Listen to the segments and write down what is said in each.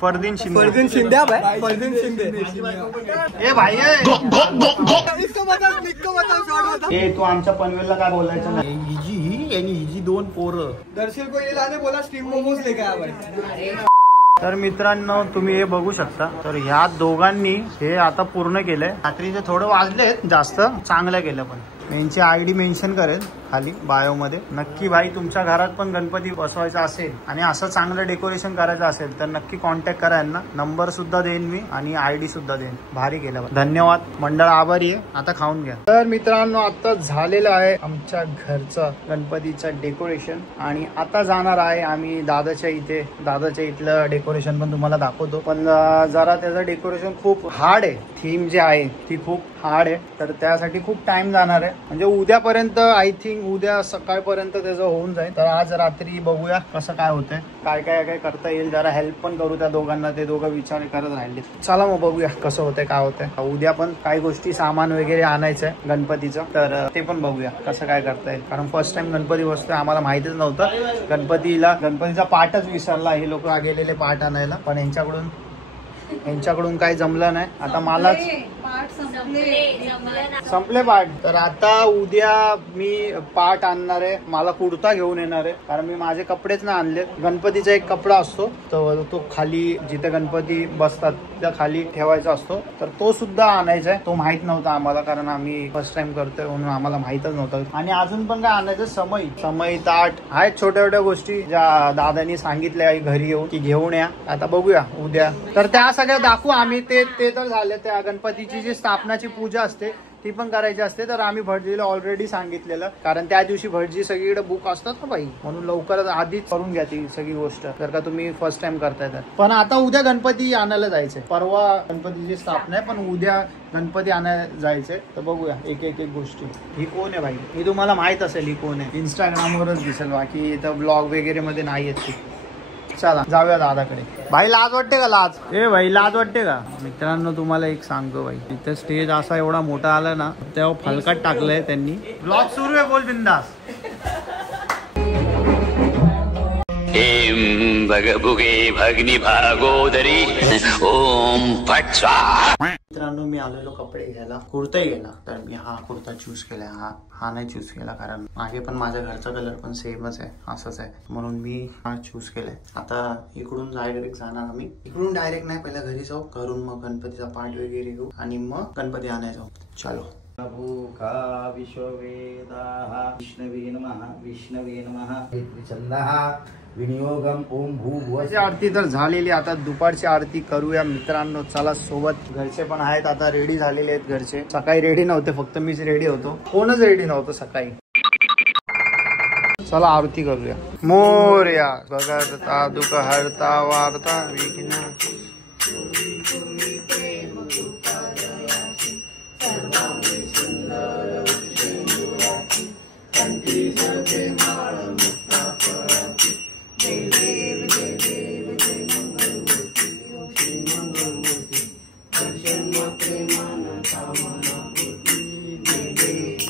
फरदीन शिंदे। फरदीन शिंदे भाई, फरदीन शिंदे। ए भाई ए तू आमच्या पनवेलला काय बोलायचं नाही। हिजी 2 पोरं। दर्शन को ये लाने बोला स्टीम मोमोज लेके आया भाई। तर मित्रांनो तुम्ही हे बघू शकता, तर ह्या दोघांनी हे आता पूर्ण केलंय। रात्रीचे थोडं वाजलेत, जास्त चांगलं केलं। पण यांची आयडी मेन्शन करेल खाली बायो मध्ये। नक्की भाई तुमच्या घरात पण गणपती बसवायचा असेल आणि असं चांगलं डेकोरेशन करायचं असेल तर नक्की कॉन्टॅक्ट करा यांना। नंबर सुद्धा देईन मी आणि आयडी सुद्धा देईन। भारी केलं, धन्यवाद मंडळ, आभारी आहे। आता खाऊन घ्या। तर मित्रांनो आता झालेलं आहे आमच्या घरचं गणपतीचं डेकोरेशन आणि आता जाणार आहे आम्ही दादाच्या इथे। दादाच्या इथलं डेकोरेशन पण तुम्हाला दाखवतो, पण जरा त्याचं डेकोरेशन खूप हार्ड आहे। थीम जी आहे ती खूप हार्ड आहे, तर त्यासाठी खूप टाइम जाणार आहे। म्हणजे उद्यापर्यंत, आय थिंक उद्या सकाळपर्यंत त्याचं होऊन जाईल। तर आज रात्री बघूया कसं काय होतंय, काय काय काय करता येईल। जरा हेल्प पण करू त्या दोघांना, ते दोघं विचार करत राहिले। चला मग बघूया कसं होतंय, काय होतंय। उद्या पण काही गोष्टी सामान वगैरे आणायचंय गणपतीचं, तर ते पण बघूया कसं काय करता येईल। कारण फर्स्ट टाइम गणपती बसतोय, आम्हाला माहितीच नव्हतं। गणपतीचा पाठच विसरला, हे लोक गेलेले पाठ आणायला, पण यांच्याकडून काही जमलं नाही। आता मलाच संपले पाठ, तर आता उद्या मी पाठ आणणार आहे। मला कुर्ता घेऊन येणार आहे, कारण मी माझे कपडेच नाही आणले। गणपतीचा एक कपडा असतो, तो खाली जिथे गणपती बसतात त्या खाली ठेवायचा असतो, तर तो सुद्धा आणायचा आहे। तो माहित नव्हता आम्हाला, कारण आम्ही फर्स्ट टाइम करतोय म्हणून आम्हाला माहितच नव्हतं। आणि अजून पण काय आणायचं, समय ताट आहेत, छोट्या छोट्या गोष्टी ज्या दादानी सांगितल्या घरी येऊन की घेऊन या। आता बघूया उद्या, तर त्या सगळ्या दाखवू आम्ही। ते तर झाले, त्या गणपतीची जी स्थापनाची पूजा असते ती पण करायची असते। तर आम्ही भटजीला ऑलरेडी सांगितलेलं, कारण त्या दिवशी भटजी सगळीकडे बुक असतात ना बाई, म्हणून लवकरच आधीच करून घ्या ती सगळी गोष्ट, जर का तुम्ही फर्स्ट टाइम करताय तर। पण आता उद्या गणपती आणायला जायचंय, परवा गणपतीची स्थापना आहे, पण उद्या गणपती आणायला जायचंय। तर बघूया एक एक गोष्टी। ही कोण आहे भाई, ही तुम्हाला माहित असेल ही कोण आहे, इंस्टाग्रामवरच दिसेल, बाकी इथं ब्लॉग वगैरे मध्ये नाही येत ती। चला जाऊया दादाकडे। भाई लाज वाटते का, लाज? ए भाई लाज वाटते का? मित्रांनो तुम्हाला एक सांगतो भाई, इथं स्टेज असा एवढा मोठा आला ना, तेव्हा फलकात टाकलंय त्यांनी। ब्लॉग सुरू आहे, बोल बिंदास। भगभुगे भगनी भागोदरी ओम फट स्वाहा। मित्रांनो मी आलेलो कपडे घ्यायला, कुर्ताही गेला, तर मी हा कुर्ता चूज केला। हा नाही चूज केला, कारण मागे पण माझ्या घरचा कलर पण सेमच आहे, असंच आहे, म्हणून मी हा चूज केलाय। आता इकडून डायरेक्ट जाणार आम्ही, इकडून डायरेक्ट नाही, पहिला घरी जाऊ, घरून मग गणपतीचा पाठ वगैरे घेऊ आणि मग गणपती आणायला जाऊ। चलो। भूखा विश्ववेदाः विष्णवे नमः विष्णवे नमः विनियोगम ओम भूभुवः। आरती तर झालेली, आता दुपारची आरती करूया मित्रांनो। चला सोबत, घरचे पण आहेत, आता रेडी झालेले आहेत घरचे। सकाळी रेडी नव्हते, फक्त मीच रेडी होतो, कोणच रेडी नव्हतं सकाळी। चला आरती करूया। मोरया भगवता दुःख हरता वार्ता विघ्न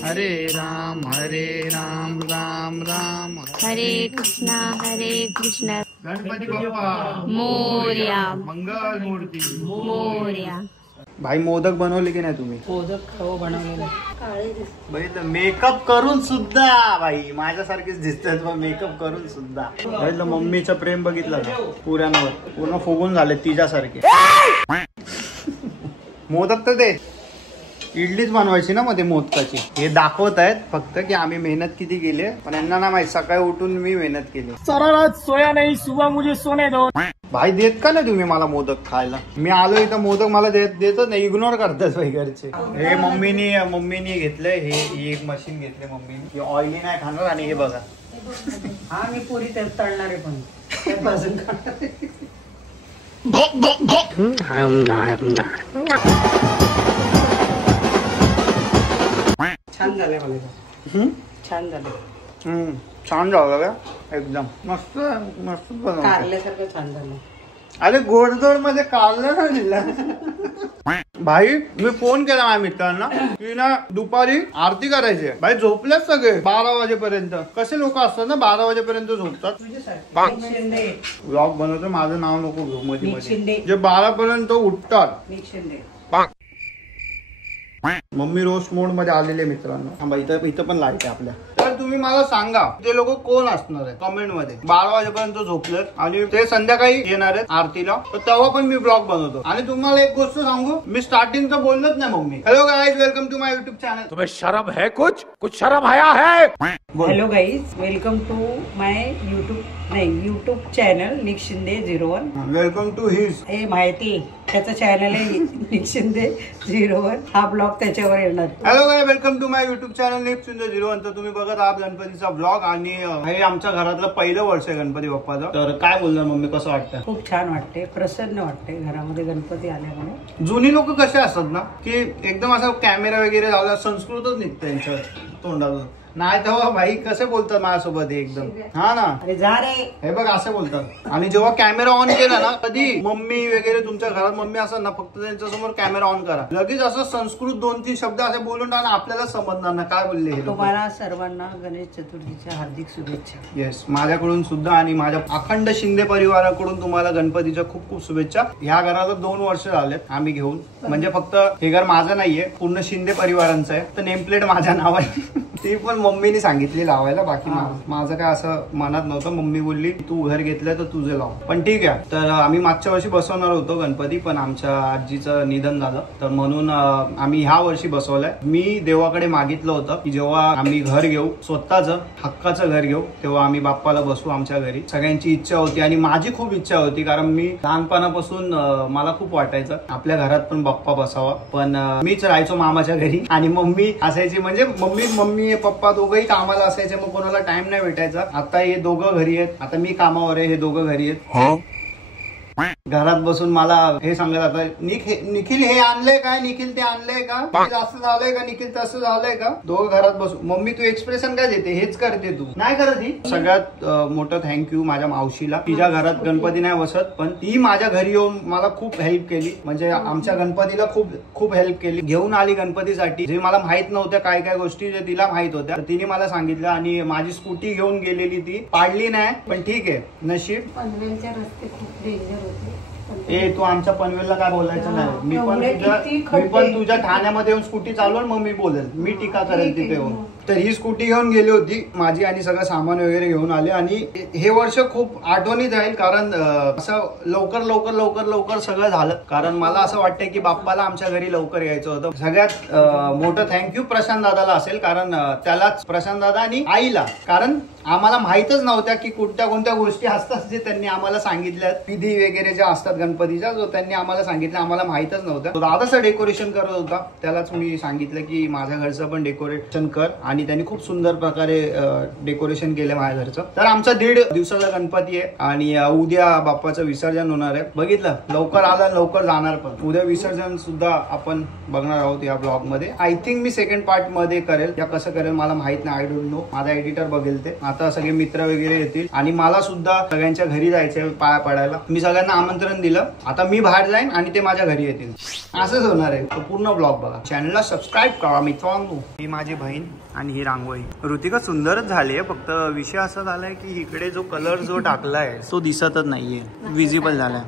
हरे राम राम राम हरे कृष्णा गणपती बाप्पा मोरया मंगल मूर्ती मोरया। भाई मोदक बनवले की नाही तुम्ही? मोदक बनवलेला, मेकअप करून सुद्धा भाई माझ्यासारखेच दिसतात, पण मेकअप करून सुद्धा। बघितलं मम्मीचं प्रेम बघितलं का, पुऱ्यांवर पूर्ण फुगून झाले तिच्यासारखे। मोदक तर ते इडलीच बनवायची ना मध्ये मोदकाची। हे दाखवत आहेत फक्त की आम्ही मेहनत किती केली, पण यांना ना माहिती सकाळी उठून मी मेहनत केली। सारा रात सोया नाही, सुबह मुझे सोने दो। भाई देत का नाही तुम्ही मला मोदक खायला? मी आलो इथं मोदक मला देतच नाही, इग्नोर करतात भाई घरचे। हे मम्मीने घेतलंय, हे एक मशीन घेतले मम्मीने, ऑइली नाही खाणार। आणि हे बघा, हा मी पुरी तळणार आहे, पण भाजून छान झालंय मला, छान झालं, छान झालं का एकदम मस्त मस्त बनवलं, कारल्यासारखं छान झालं। अरे गोडधोड मध्ये कारलं ना दिला। भाई मी फोन केला माझ्या मित्रांना की ना दुपारी आरती करायची आहे. भाई झोपलेत सगळे 12 वाजेपर्यंत. कसे लोक असतात ना 12 वाजेपर्यंत झोपतात. व्लॉग बनवतो माझं नाव नको घेऊ मध्ये मध्ये. जे 12 पर्यंत उठतात. मम्मी रोस्ट मोड मध्ये आलेले मित्रांनो. इथं पण लाईट आहे आपल्या. तर तुम्ही मला सांगा ते लोक कोण असणार आहे कमेंट मध्ये. 12 वाजेपर्यंत झोपलेत आणि ते संध्याकाळी येणार आहेत आरतीला. तर तेव्हा पण मी ब्लॉग बनवतो. आणि तुम्हाला एक गोष्ट सांगू, मी स्टार्टिंग तर बोललोच नाही mummy. Hello guys, welcome to my YouTube channel. तुम्हें शर्म है? कुछ शर्म आया है? Hello guys, welcome to my YouTube channel Nick Shinde 01. Welcome to his. हे माहिती त्याचं चॅनल आहे निक शिंदे 01. हा ब्लॉग त्याच्यावर येणार. Hello guys, welcome to my YouTube channel Nick Shinde 01. तर तुम्ही बघत आहात गणपतीचा ब्लॉग. आणि हे आमच्या घरातलं पहिलं वर्ष आहे गणपती बाप्पाचं. तर काय बोलणार मम्मी, कसं वाटतं? खूप छान वाटते, प्रसन्न वाटते घरामध्ये गणपती आल्यामुळे. जुनी लोक कसे असतात ना की एकदम असं कॅमेरा वगैरे लावला संस्कृतच निघतं त्यांच्या तोंडातून. नाही तेव्हा भाई कसे बोलतात माझ्यासोबत एकदम. हा ना, अरे जा रे, हे बघ असे बोलतात. आणि जेव्हा कॅमेरा ऑन केला ना, कधी मम्मी वगैरे तुमच्या घरात मम्मी असं ना, फक्त त्यांच्या समोर कॅमेरा ऑन करा, लगेच असं संस्कृत 2-3 शब्द असे बोलून टाका, आपल्याला समजणार ना काय बोलले हे लोक. तुम्हाला सर्वांना गणेश चतुर्थीच्या हार्दिक शुभेच्छा. येस, माझ्याकडून सुद्धा आणि माझ्या अखंड शिंदे परिवाराकडून तुम्हाला गणपतीच्या खूप खूप शुभेच्छा. ह्या घराला 2 वर्ष झालेत आम्ही घेऊन. म्हणजे फक्त हे घर माझं नाहीये, पूर्ण शिंदे परिवारांचं आहे. तर नेमप्लेट माझ्या नावाने ती पण मम्मीने सांगितली लावायला. बाकी माझं काय असं मनात नव्हतं. मम्मी बोलली तू घर घेतलंय तर तुझे लाव. पण ठीक आहे. तर आम्ही मागच्या वर्षी बसवणार होतो गणपती, पण आमच्या आजीचं निधन झालं. तर म्हणून आम्ही ह्या वर्षी बसवलंय. मी देवाकडे मागितलं होतं की जेव्हा आम्ही घर घेऊ, स्वतःचं हक्काचं घर घेऊ, तेव्हा आम्ही बाप्पाला बसवू आमच्या घरी. सगळ्यांची इच्छा होती आणि माझी खूप इच्छा होती, कारण मी लहानपणापासून मला खूप वाटायचं आपल्या घरात पण बाप्पा बसावा. पण मीच राहायचो मामाच्या घरी आणि मम्मी असायची, म्हणजे मम्मी पप्पा दोघंही कामाला असायचे, मग कोणाला टाइम नाही भेटायचा. आता हे दोघं घरी आहेत, आता मी कामावर आहे, हे दोघं घरी आहेत. घरात बसून मला हे सांगत आता निखिल हे आणलंय काय, निखिल ते आणलंय का, असं झालंय का, निखिल तसं झालंय का. दोघं घरात बसून मम्मी तू एक्सप्रेशन काय देते, हेच करते तू नाही करत. ही सगळ्यात मोठं थँक्यू माझ्या मावशीला. तिच्या घरात गणपती नाही बसत, पण ती माझ्या घरी येऊन मला खूप हेल्प केली. म्हणजे आमच्या गणपतीला खूप खूप हेल्प केली. घेऊन आली गणपतीसाठी जे मला माहित नव्हत्या, काय काय गोष्टी जे तिला माहित होत्या तिने मला सांगितलं. आणि माझी स्कूटी घेऊन गेलेली, ती पाडली नाही, पण ठीक आहे नशीब. पनवेलचे रस्ते खूप डेंजर होते. ए तू आमच्या पनवेलला काय बोलायचं नाही. मी पण तुझ्या ठाण्यामध्ये येऊन स्कूटी चालवून मग मी बोलेल, मी टीका करेल तिथे येऊन. तर ही स्कूटी घेऊन गेली होती माझी आणि सगळं सामान वगैरे घेऊन आले. आणि हे वर्ष खूप आठवणीत राहील, कारण असं लवकर लवकर लवकर लवकर सगळं झालं. कारण मला असं वाटतंय की बाप्पाला आमच्या घरी लवकर यायचं होतं. सगळ्यात मोठं थँक्यू प्रशांत दादाला असेल, कारण त्यालाच प्रशांत दादा आणि आईला, कारण आम्हाला माहितच नव्हत्या की कोणत्या गोष्टी असतात जे त्यांनी आम्हाला सांगितल्या, विधी वगैरे ज्या असतात गणपतीच्या, जो त्यांनी आम्हाला सांगितलं आम्हाला माहितच नव्हतं. तो दादाचं डेकोरेशन करत होता, त्यालाच मी सांगितलं की माझ्या घरचं पण डेकोरेशन कर. आणि त्यांनी खूप सुंदर प्रकारे डेकोरेशन केलं माझ्या घरचं. तर आमचा 1.5 दिवसाचा गणपती आहे आणि उद्या बाप्पाचं विसर्जन होणार आहे. बघितलं, लवकर आला लवकर जाणार. पण उद्या विसर्जन सुद्धा आपण बघणार आहोत या ब्लॉग मध्ये. I think me second part मध्ये करेल, या कसं करेल मला माहित नाही, आय डोंट नो. माझा एडिटर बघेल ते. आता सगळे मित्र वगैरे येतील आणि मला सुद्धा सगळ्यांच्या घरी जायचंय पाया पडायला. मी सगळ्यांना आमंत्रण दिलं. आता मी बाहेर जाईन आणि ते माझ्या घरी येतील. असंच होणार आहे. तो पूर्ण ब्लॉग बघा, चॅनलला सबस्क्राईब करा मित्रांनो. ही माझी बहीण आणि ही रांगोळी. ऋतिका सुंदरच झाली आहे, फक्त विषय असा झालाय की इकडे जो कलर जो टाकलाय तो दिसतच नाहीये, विजिबल झालाय.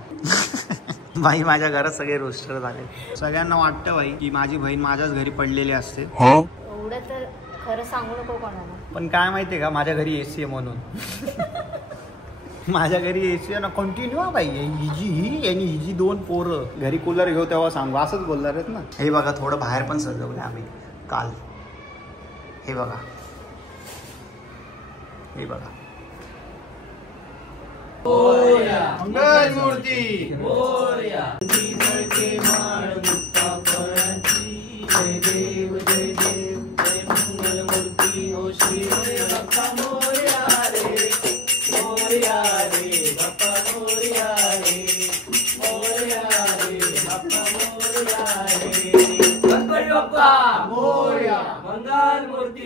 बाई माझ्या घरात सगळे रोस्टर झाले. सगळ्यांना वाटतं बाई की माझी बहीण माझ्याच घरी पडलेली असते. एवढं तर खरं सांगू नको कोणाला. पण काय माहितीये का, माझ्या घरी एसी आहे म्हणून. माझ्या घरी एसी आहे ना कंटिन्यू. बाई हिजी आणि हिजी 2 पोरं घरी कूलर घेऊ तेव्हा सांगू असंच बोलणार आहेत ना. हे बघा थोडं बाहेर पण सजवलं आम्ही काल. हे बघा, हे बघा मंगल मूर्ती. जय देव जय देव जय मंगल मूर्ती हो श्री बाप्पा मोरया रे, मोरया रे बाप्पा मोरया रे, मोरया रे बाप्पा मोरया रे. गणपती बाप्पा मोरया, मंगल मूर्ती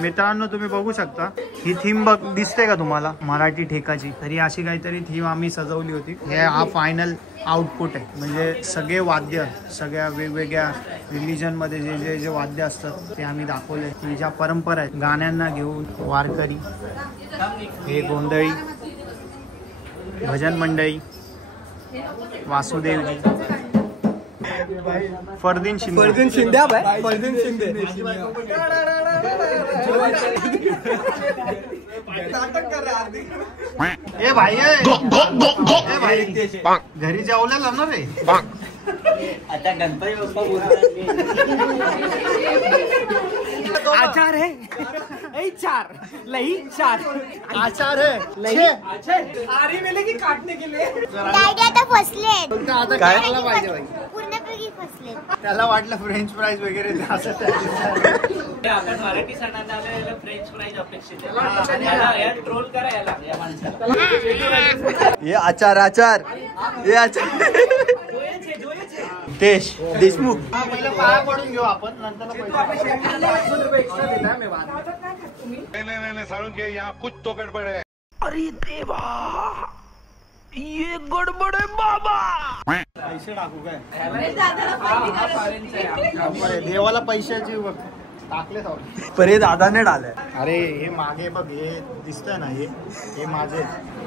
मित्रांनो तुम्ही बघू शकता ही थीम दिसते का तुम्हाला मराठी ठेकाची. तरी अशी काहीतरी थीम आम्ही सजवली होती. हे हा फायनल आउटपुट आहे. म्हणजे सगळे वाद्य सगळ्या वेगवेगळ्या रिलिजन मध्ये जे जे वाद्य असतात ते आम्ही दाखवले. ही ज्या परंपरा आहेत गाण्यांना घेऊन वारकरी, हे गोंधळी, भजन मंडळी, वासुदेवजी, फरदीन शिंदे शिंदे ए भाई घरी जेवलेला ना रे. आता गणपती आचार है चार लही चार आचार है लही आरी मिलेगी काटने के लिए. आता फसले आता काय पाहिजे भाई. पूर्णपैकी फसले. त्याला वाटलं फ्रेंच फ्राईज वगैरे असं. आपण मराठी सणांना फ्रेंच फ्राईज अपेक्षित आहे. ट्रोल करा याला. हे आचार हे आचार देशमुख. पहिले पाया पडून घेऊ आपण नंतर कुछ तो गड़बड़ है. अरे देवा ये गडबड आहे बाबा. पैसे टाकू काय देवाला पैशाची टाकले परे दादाने डाले. अरे हे मागे बघ हे दिसतंय ना हे माझे.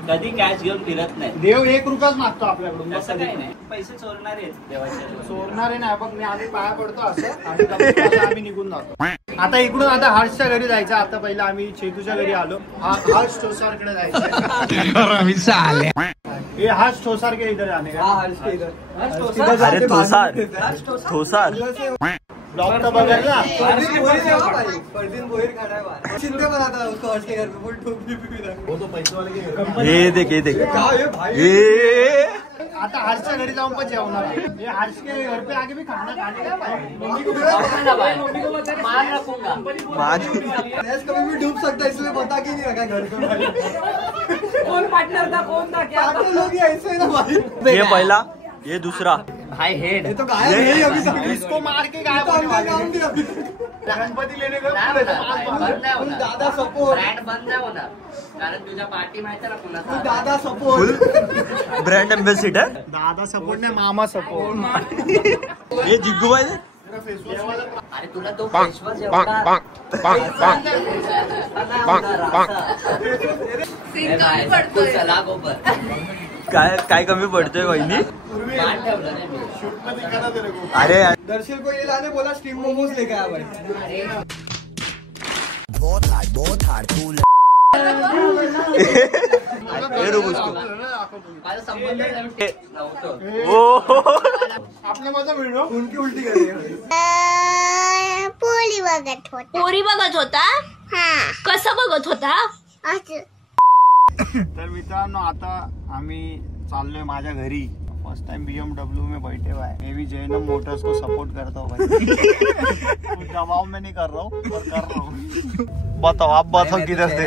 कधी कॅश घेऊन फिरत नाही देव 1 रुपयाच मागतो आपल्याकडून. असं काही नाही. पैसे चोरणारे देवाचे. चोरणारे नाही बघ. मी आधी पाया पडतो असं आणि आम्ही निघून जातो. आता इकडून आता हर्षच्या घरी जायचं. आता पहिला आम्ही चेतूच्या घरी आलो. हर्ष ठोसारकडे जायचं. ये हर्ष ठोसार के इधर जाने का. अरे ठोसार ब्लॉग तो बघाल ना. ये देख आता हर्षच्या घरी जाऊन पण जेवणार. ये हर्ष के घर पे आगे भी खाना खाने का. कभी भी डूब सकता है इसलिए बता के नहीं रखा घर को. कौन पार्टनर था कौन था क्या लोग ऐसे ही ना भाई. ये पहला ये दूसरा भाई हेड. ये तो गायब है अभी तक. इसको मार के गायब होने वाले. गणपती लेने का दादा सपोर्ट ब्रँड बंद नाही होणार कारण तुझ्या पार्टी माहिती ना पुन्हा. दादा सपोर्ट ब्रँड एम्बेसिडर. दादा सपोर्ट नाही मामा सपोर्ट. हे जिग्गू भाई. अरे तुला तो फेसवॉश एवढा चला गोबर काय कमी पडतोय वहिनी. ठेवलं नाही मी. अरे दर्शन को ये लाने बोला स्टीम मोमोज लेके आया भाई. माझा संबंध नव्हतो. आपल्या माझा व्हिडिओ उनकी उलटी करी. पोरी बघत होता. कसं बघत होता. तर मित्रांनो आता आम्ही चाललोय माझ्या घरी. फर्स्ट टाइम BMW में बैठे हुआ है. मैं भी जैनम मोटर्स को सपोर्ट करता हूँ भाई. कुछ दबाव में नहीं कर रहा हूँ पर कर रहा हूँ. बताओ आप बताओ किधर से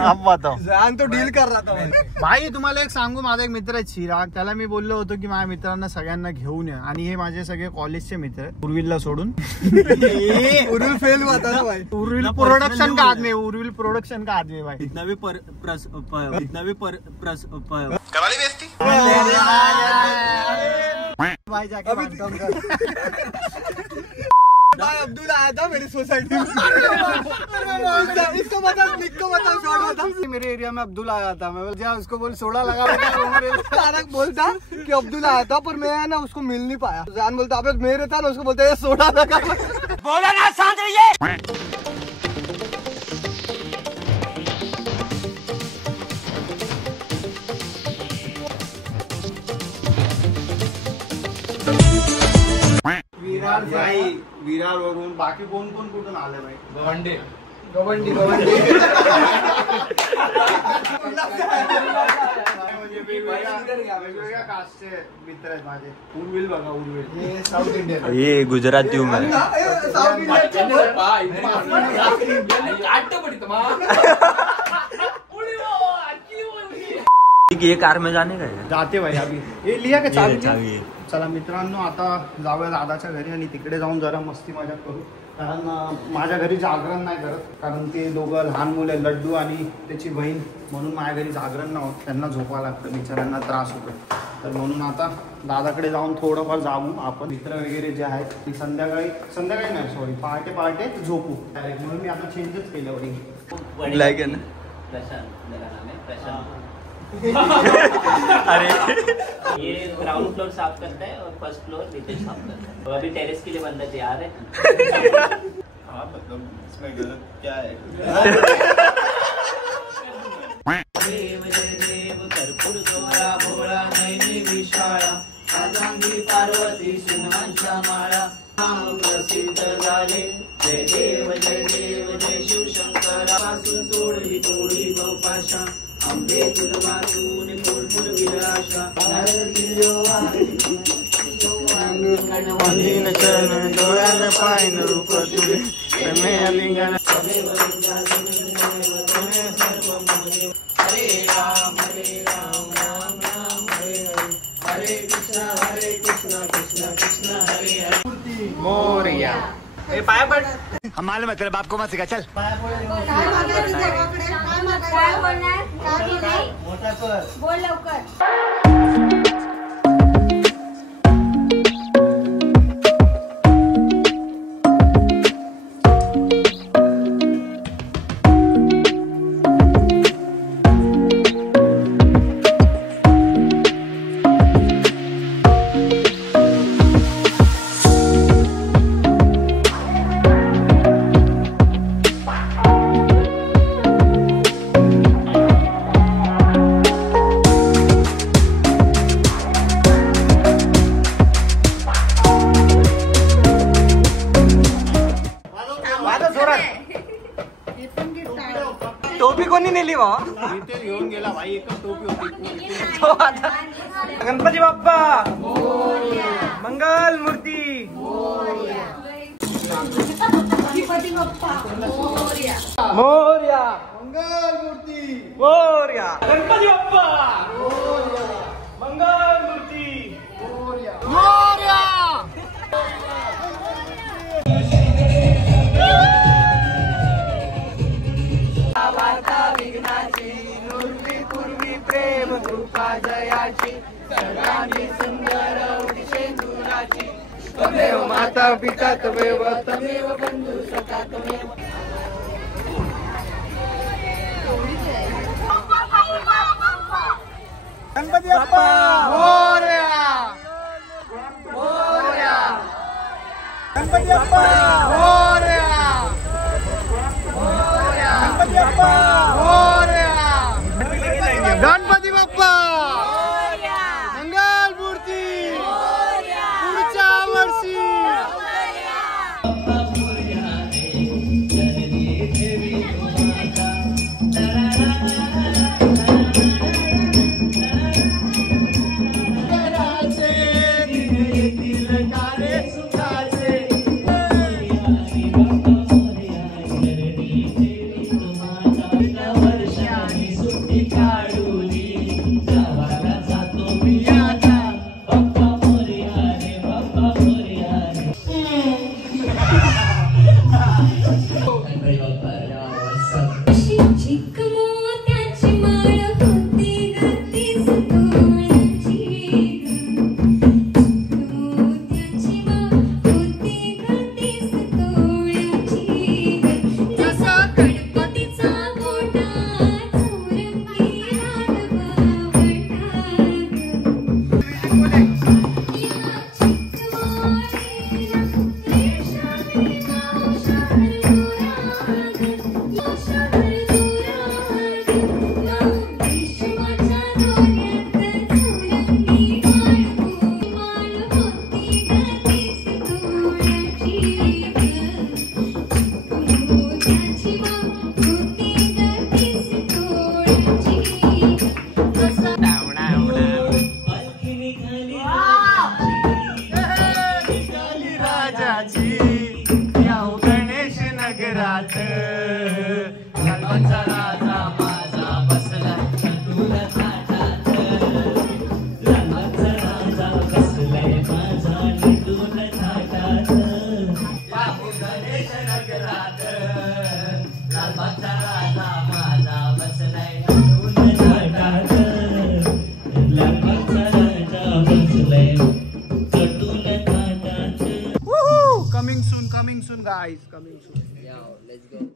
आप बताओ. जान तो डील कर रहा था भाई. तुम्हाला एक सांगू माझा एक मित्र आहे चिराग. त्याला मी बोललो होतो की माझ्या मित्रांना सगळ्यांना घेऊन या. आणि हे माझे सगळे कॉलेजचे मित्र आहेत उर्विलला सोडून. उर्विल फेल हुआ था ना भाई. उर्विल प्रोडक्शन का आदमी. उर्विल प्रोडक्शन का आदमी भाई. कराली बेइज्जती. भाई जाके भाई अब्दुल आया था मेरी सोसाइटी में. इसको बता निक को बता शॉर्ट बता. मेरे एरिया में अब्दुल आया था. मैं जहाँ उसको बोल सोडा लगा. तारक बोलता कि अब्दुल आया था पर मैं ना उसको मिल नहीं पाया. जान बोलता अबे मेरे था ना. उसको बोलता ये सोडा लगा. बोला ना शांत रहिए. विरार वरून बाकी कोण कोण कुठून आले भाई. गवंडी वेगवेगळ्या कास्टचे मित्र आहेत माझे. उर्विल बघा उर्विल. हे साऊथ इंडियन. ये गुजराती हूँ मैं. ये कार में जाने का है. जाते भाई अभी. हे लिहा का चावी. चावी. चला मित्रांनो आता जाऊया दादाच्या घरी आणि तिकडे जाऊन जरा मस्ती मजा करू. कारण माझ्या घरी जागरण नाही करत, कारण ते दोघं लहान मुलं लड्डू आणि त्याची बहीण, म्हणून माझ्या घरी जागरण नव्हतं, त्यांना झोपावं लागतं, बिचाऱ्यांना त्रास होतो. तर म्हणून आता दादाकडे जाऊन थोडंफार जाऊ आपण, मित्र वगैरे जे आहेत ती संध्याकाळी नाही सॉरी पहाटे झोपू डायरेक्ट, म्हणून मी आता चेंजच केलं वडील. लाइक है ना प्रशांत, मेरा नाम है प्रशांत. अरे ये ग्राउंड फ्लोर साफ करता है और फर्स्ट फ्लोर नीचे साफ करता है. और अभी टेरेस के लिए बंदा तैयार है. हाँ मतलब इसमें गलत क्या है? देव जय देव कर्पूर गौरा भोळा नैनी विशाळा आजांगी पार्वती सिंहांच्या माळा नाम प्रसिद्ध झाले. जय देव जय शिवशंकरा पासून सोडली तोडी बहुपाशा आंबे तुझ वाचून फुलफुल विलाशा डोळ्याला पायन रूप तुझे हरे राम राम राम हरे हरे कृष्ण कृष्ण कृष्ण हरे हरे. मोरया. पाया पड. हम मालूम है तेरे बाप को मत सिखा, चल. बोल लवकर. टोपी कोणी नेली बा? इथे घेऊन गेला भाई, एकच टोपी होती. तो आता गणपती बाप्पा मंगल मूर्ती मोरया मंगल मूर्ती मोरया गणपती बाप्पा मंगल मूर्ती मोरया. विघ्नाची नुरवी पूर्वी प्रेम कृपा जयाची सर्वांनी सुंदर शेंदुराची तमेव माता पिता तमेव तमेव बंधू सखा तमेव. गणपती बाप्पा मोरया मोरया गणपती बाप्पा मोरया गणपती बाप्पा मोरया गणपती बाप्पा मंगल मूर्ती पुढच्या वर्षी. Guys coming soon. Let's go.